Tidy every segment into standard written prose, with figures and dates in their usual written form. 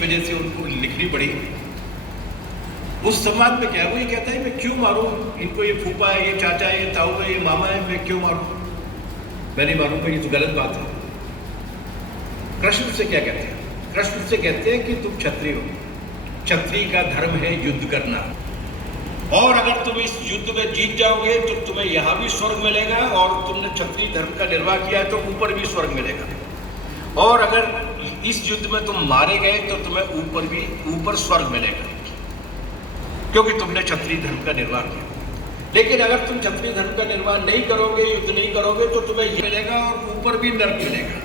वजह से उनको लिखनी पड़ी। उस संवाद में क्या है, वो ये कहता है मैं क्यों मारूं इनको, ये फूफा है, ये चाचा है, ये ताऊ है, ये मामा है, मैं क्यों मारूं, मैं नहीं मारूंगा, ये तो गलत बात है। कृष्ण उससे क्या कहते हैं? कृष्ण उससे कहते हैं कि तुम क्षत्रिय हो, क्षत्रिय का धर्म है युद्ध करना, और अगर तुम इस युद्ध में जीत जाओगे तो तुम्हें यहां भी स्वर्ग मिलेगा, और तुमने क्षत्रिय धर्म का निर्वाह किया तो ऊपर भी स्वर्ग मिलेगा, और अगर इस युद्ध में तुम मारे गए तो तुम्हें ऊपर स्वर्ग मिलेगा, क्योंकि तुमने क्षत्रिय धर्म का निर्वाह किया। लेकिन अगर तुम क्षत्रिय धर्म का निर्वाह नहीं करोगे, युद्ध नहीं करोगे, तो तुम्हें ये मिलेगा और ऊपर भी नरक मिलेगा।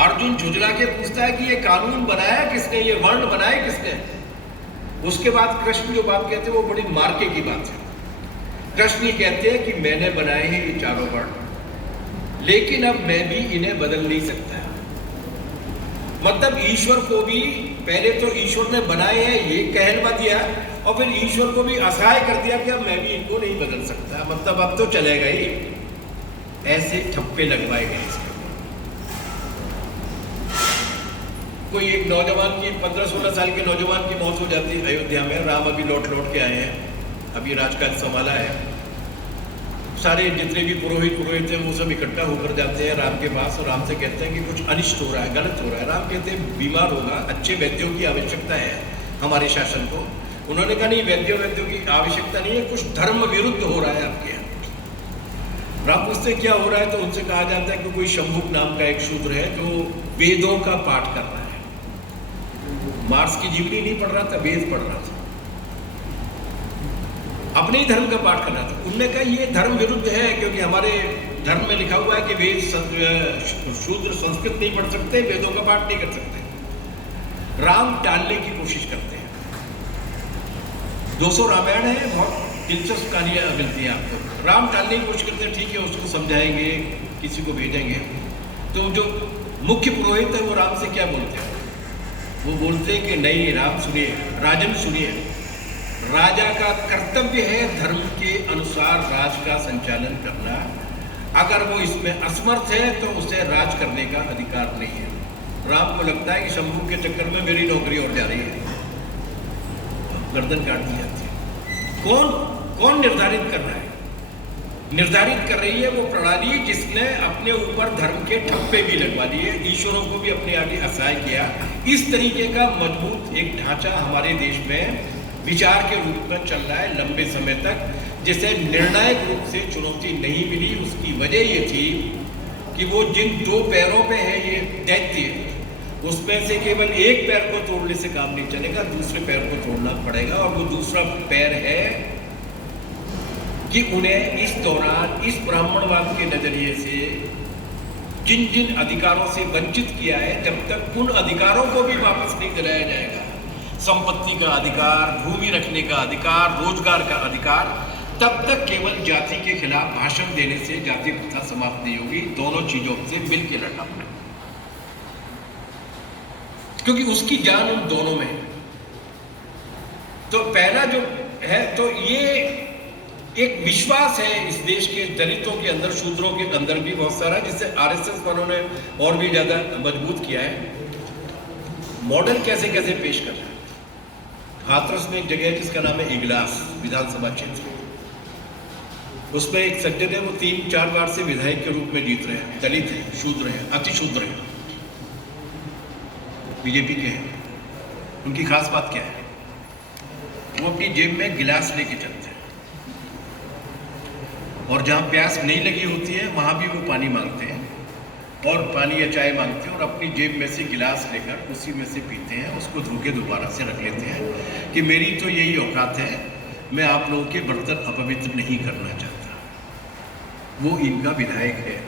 अर्जुन झुंझला के पूछता है कि ये कानून बनाया किसने, ये वर्ण बनाए किसने? उसके बाद कृष्ण जो बात कहते हैं वो बड़ी मार्के की बात है। कृष्ण ये कहते हैं कि मैंने बनाए हैं ये चारों वर्ण, लेकिन अब मैं भी इन्हें बदल नहीं सकता। मतलब ईश्वर को भी पहले तो ईश्वर ने बनाए हैं ये कहलवा दिया, और फिर ईश्वर को भी असहाय कर दिया कि अब मैं भी इनको नहीं बदल सकता, मतलब अब तो चलेगा ही। ऐसे ठप्पे लगवाए गए। कोई एक नौजवान की 15-16 साल के नौजवान की मौत हो जाती है अयोध्या में, राम अभी लौट के आए हैं, अभी राजकाज संभाला है, सारे जितने भी पुरोहित हैं वो सब इकट्ठा होकर जाते हैं राम के पास, और राम से कहते हैं कि कुछ अनिष्ट हो रहा है, गलत हो रहा है। राम कहते हैं बीमार होगा, अच्छे वैद्यों की आवश्यकता है हमारे शासन को। उन्होंने कहा नहीं, वैद्यों की आवश्यकता नहीं है, कुछ धर्म विरुद्ध हो रहा है आपके यहाँ। राम पूछते क्या हो रहा है, तो उनसे कहा जाता है कि कोई शंभुक नाम का एक शूद्र है जो वेदों का पाठ कर रहा है। मार्क्स की जीवनी नहीं पढ़ रहा था, वेद पढ़ रहा था, अपने ही धर्म का पाठ कर रहा था। उनने कहा ये धर्म विरुद्ध है, क्योंकि हमारे धर्म में लिखा हुआ है कि वेद शूद्र संस्कृत नहीं पढ़ सकते, वेदों का पाठ नहीं कर सकते। राम टालने की कोशिश करते हैं। 200 रामायण है, बहुत दिलचस्प कहानियां मिलती हैं आपको। राम टालने की कोशिश करते हैं, ठीक है उसको समझाएंगे, किसी को भेजेंगे। तो जो मुख्य पुरोहित है वो राम से क्या बोलते हैं? वो बोलते हैं कि नहीं राम सुनिए, राजन सुनिए, राजा का कर्तव्य है धर्म के अनुसार राज का संचालन करना, अगर वो इसमें असमर्थ है तो उसे राज करने का अधिकार नहीं है। राम को लगता है कि शंभू के चक्कर में मेरी नौकरी और जा रही है, गर्दन काट दी जाती है। कौन निर्धारित कर रहा है? निर्धारित कर रही है वो प्रणाली जिसने अपने ऊपर धर्म के ठप्पे भी लगवा दिए, ईश्वरों को भी अपने आगे असहाय किया। इस तरीके का मजबूत एक ढांचा हमारे देश में विचार के रूप में चल रहा है लंबे समय तक, जिसे निर्णायक रूप से चुनौती नहीं मिली। उसकी वजह ये थी कि वो जिन 2 पैरों पे है ये दैत्य, उसमें से केवल एक पैर को तोड़ने से काम नहीं चलेगा, दूसरे पैर को तोड़ना पड़ेगा। और वो दूसरा पैर है कि उन्हें इस दौरान इस ब्राह्मणवाद के नजरिए से जिन जिन अधिकारों से वंचित किया है, जब तक उन अधिकारों को भी वापस नहीं दिलाया जाएगा, संपत्ति का अधिकार, भूमि रखने का अधिकार, रोजगार का अधिकार, तब तक केवल जाति के खिलाफ भाषण देने से जाति प्रथा समाप्त नहीं होगी। दोनों चीजों से मिलकर लड़ना पड़ेगा, क्योंकि उसकी जान उन दोनों में है। तो पहला जो है, तो ये एक विश्वास है इस देश के दलितों के अंदर, शूद्रों के अंदर भी बहुत सारा, जिससे आरएसएस को उन्होंने और भी ज्यादा मजबूत किया है। मॉडल कैसे कैसे पेश कर रहे हैं। हाथरस में एक जगह है जिसका नाम है इगलास विधानसभा क्षेत्र, उसमें एक सज्जन है, वो 3-4 बार से विधायक के रूप में जीत रहे हैं, दलित हैं, शूद्र हैं, अति शूद्र हैं, बीजेपी के हैं। उनकी खास बात क्या है? वो अपनी जेब में गिलास लेके चलते हैं, और जहाँ प्यास नहीं लगी होती है वहाँ भी वो पानी मांगते हैं, और पानी या चाय मांगते हैं, और अपनी जेब में से गिलास लेकर उसी में से पीते हैं, उसको धो के दोबारा से रख लेते हैं कि मेरी तो यही औकात है, मैं आप लोगों के बर्तन अपवित्र नहीं करना चाहता। वो इनका विधायक है।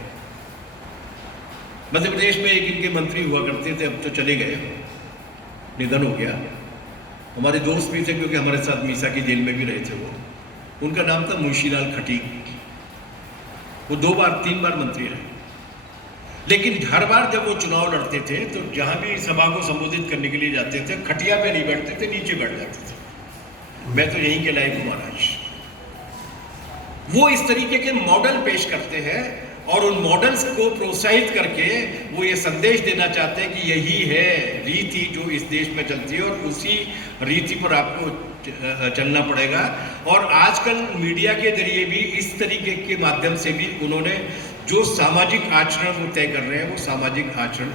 मध्य प्रदेश में एक इनके मंत्री हुआ करते थे, अब तो चले गए, निधन हो गया। हमारे दोस्त भी थे, क्योंकि हमारे साथ मीसा की जेल में भी रहे थे वो। उनका नाम था मुंशीलाल खटीक। वो 2-3 बार मंत्री रहे, लेकिन हर बार जब वो चुनाव लड़ते थे तो जहां भी सभा को संबोधित करने के लिए जाते थे, खटिया पे नहीं बैठते थे, नीचे बैठ जाते थे। मैं तो यहीं के लायक हूं महाराज। वो इस तरीके के मॉडल पेश करते हैं, और उन मॉडल्स को प्रोत्साहित करके वो ये संदेश देना चाहते हैं कि यही है रीति जो इस देश में चलती है और उसी रीति पर आपको चलना पड़ेगा। और आजकल मीडिया के जरिए भी इस तरीके के माध्यम से भी उन्होंने जो सामाजिक आचरण वो तय कर रहे हैं वो सामाजिक आचरण